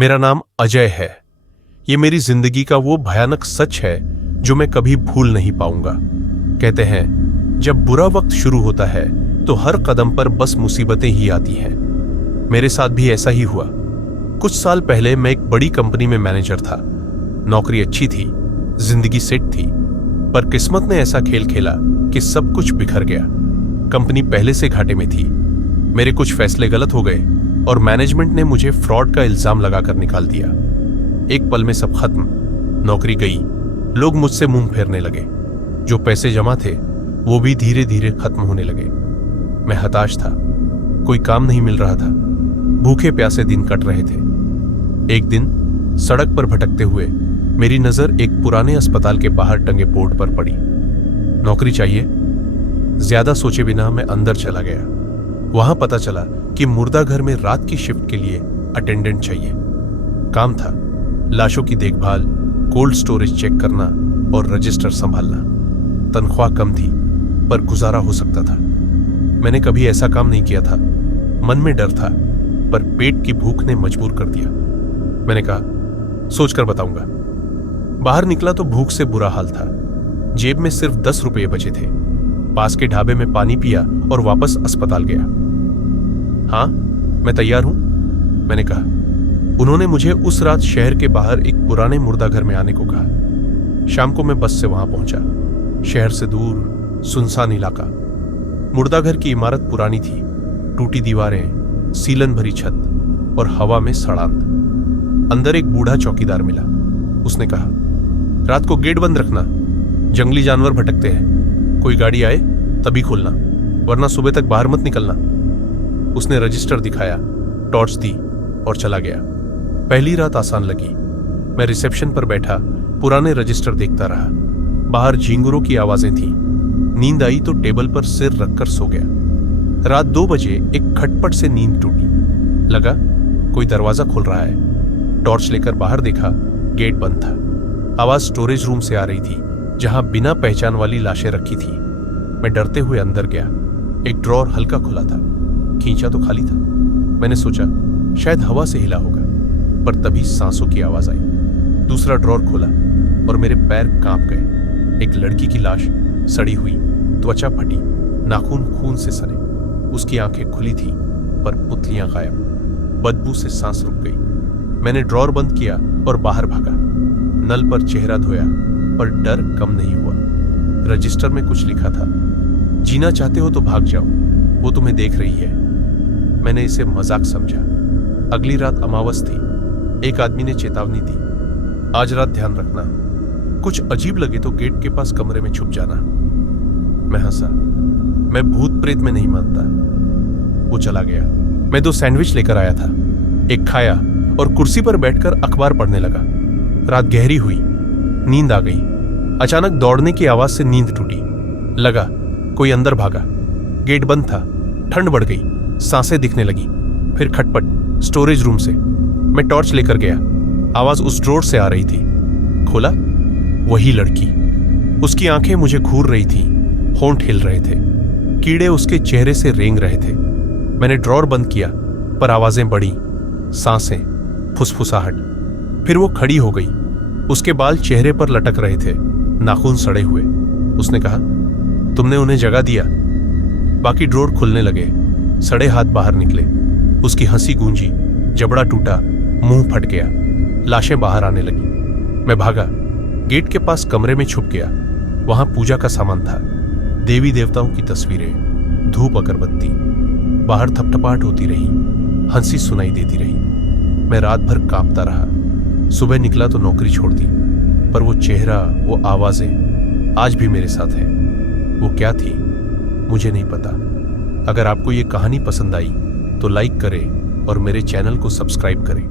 मेरा नाम अजय है। ये मेरी जिंदगी का वो भयानक सच है जो मैं कभी भूल नहीं पाऊंगा। कहते हैं जब बुरा वक्त शुरू होता है तो हर कदम पर बस मुसीबतें ही आती हैं। मेरे साथ भी ऐसा ही हुआ। कुछ साल पहले मैं एक बड़ी कंपनी में मैनेजर था। नौकरी अच्छी थी, जिंदगी सेट थी, पर किस्मत ने ऐसा खेल खेला कि सब कुछ बिखर गया। कंपनी पहले से घाटे में थी। मेरे कुछ फैसले गलत हो गए और मैनेजमेंट ने मुझे फ्रॉड का इल्जाम लगाकर निकाल दिया। एक पल में सब खत्म। नौकरी गई, लोग मुझसे मुंह फेरने लगे। जो पैसे जमा थे वो भी धीरे धीरे खत्म होने लगे। मैं हताश था, कोई काम नहीं मिल रहा था, भूखे प्यासे दिन कट रहे थे। एक दिन सड़क पर भटकते हुए मेरी नजर एक पुराने अस्पताल के बाहर टंगे बोर्ड पर पड़ी। नौकरी चाहिए। ज्यादा सोचे बिना मैं अंदर चला गया। वहां पता चला कि मुर्दा घर में रात की शिफ्ट के लिए अटेंडेंट चाहिए। काम था लाशों की देखभाल, कोल्ड स्टोरेज चेक करना और रजिस्टर संभालना। तनख्वाह कम थी पर गुजारा हो सकता था। मैंने कभी ऐसा काम नहीं किया था। मन में डर था पर पेट की भूख ने मजबूर कर दिया। मैंने कहा सोचकर बताऊंगा। बाहर निकला तो भूख से बुरा हाल था। जेब में सिर्फ 10 रुपये बचे थे। पास के ढाबे में पानी पिया और वापस अस्पताल गया। हाँ, मैं तैयार हूं, मैंने कहा। उन्होंने मुझे उस रात शहर के बाहर एक पुराने मुर्दा घर में आने को कहा। शाम को मैं बस से वहां पहुंचा। शहर से दूर सुनसान इलाका। मुर्दा घर की इमारत पुरानी थी, टूटी दीवारें, सीलन भरी छत और हवा में सड़ांत। अंदर एक बूढ़ा चौकीदार मिला। उसने कहा रात को गेट बंद रखना, जंगली जानवर भटकते हैं। कोई गाड़ी आए तभी खोलना, वरना सुबह तक बाहर मत निकलना। उसने रजिस्टर दिखाया, टॉर्च दी और चला गया। पहली रात आसान लगी। मैं रिसेप्शन पर बैठा पुराने रजिस्टर देखता रहा। बाहर झींगुरों की आवाजें थीं। नींद आई तो टेबल पर सिर रखकर सो गया। रात 2 बजे एक खटपट से नींद टूटी। लगा कोई दरवाजा खोल रहा है। टॉर्च लेकर बाहर देखा, गेट बंद था। आवाज स्टोरेज रूम से आ रही थी जहां बिना पहचान वाली लाशें रखी थी। मैं डरते हुए अंदर गया। एक ड्रॉर हल्का खुला था, खींचा तो खाली था। मैंने सोचा शायद हवा से हिला होगा, पर तभी सांसों की आवाज आई। दूसरा ड्रॉर खोला और मेरे पैर कांप गए। एक लड़की की लाश, सड़ी हुई, त्वचा फटी, नाखून खून से सने। उसकी आंखें खुली थी पर पुतलियां गायब। बदबू से सांस रुक गई। मैंने ड्रॉर बंद किया और बाहर भागा। नल पर चेहरा धोया पर डर कम नहीं हुआ। रजिस्टर में कुछ लिखा था, जीना चाहते हो तो भाग जाओ, वो तुम्हें देख रही है। मैंने इसे मजाक समझा। अगली रात अमावस थी। एक आदमी ने चेतावनी दी, आज रात ध्यान रखना, कुछ अजीब लगे तो गेट के पास कमरे में छुप जाना। मैं हंसा। मैं भूत प्रेत में नहीं मानता। वो चला गया। मैं 2 सैंडविच लेकर आया था। एक खाया और कुर्सी पर बैठकर अखबार पढ़ने लगा। रात गहरी हुई, नींद आ गई। अचानक दौड़ने की आवाज से नींद टूटी। लगा कोई अंदर भागा। गेट बंद था। ठंड बढ़ गई, सांसें दिखने लगी। फिर खटपट स्टोरेज रूम से। मैं टॉर्च लेकर गया। आवाज उस ड्रॉर से आ रही थी। खोला, वही लड़की। उसकी आंखें मुझे घूर रही थी, होंठ हिल रहे थे, कीड़े उसके चेहरे से रेंग रहे थे। मैंने ड्रॉर बंद किया पर आवाजें बढ़ी, सांसें, फुसफुसाहट। फिर वो खड़ी हो गई। उसके बाल चेहरे पर लटक रहे थे, नाखून सड़े हुए। उसने कहा तुमने उन्हें जगा दिया। बाकी ड्रॉर खुलने लगे, सड़े हाथ बाहर निकले। उसकी हंसी गूंजी, जबड़ा टूटा, मुंह फट गया, लाशें बाहर आने लगी। मैं भागा, गेट के पास कमरे में छुप गया। वहां पूजा का सामान था, देवी देवताओं की तस्वीरें, धूप, अगरबत्ती। बाहर थपथपाहट होती रही, हंसी सुनाई देती रही। मैं रात भर कांपता रहा। सुबह निकला तो नौकरी छोड़ दी, पर वो चेहरा, वो आवाजें आज भी मेरे साथ है। वो क्या थी मुझे नहीं पता। अगर आपको ये कहानी पसंद आई तो लाइक करें और मेरे चैनल को सब्सक्राइब करें।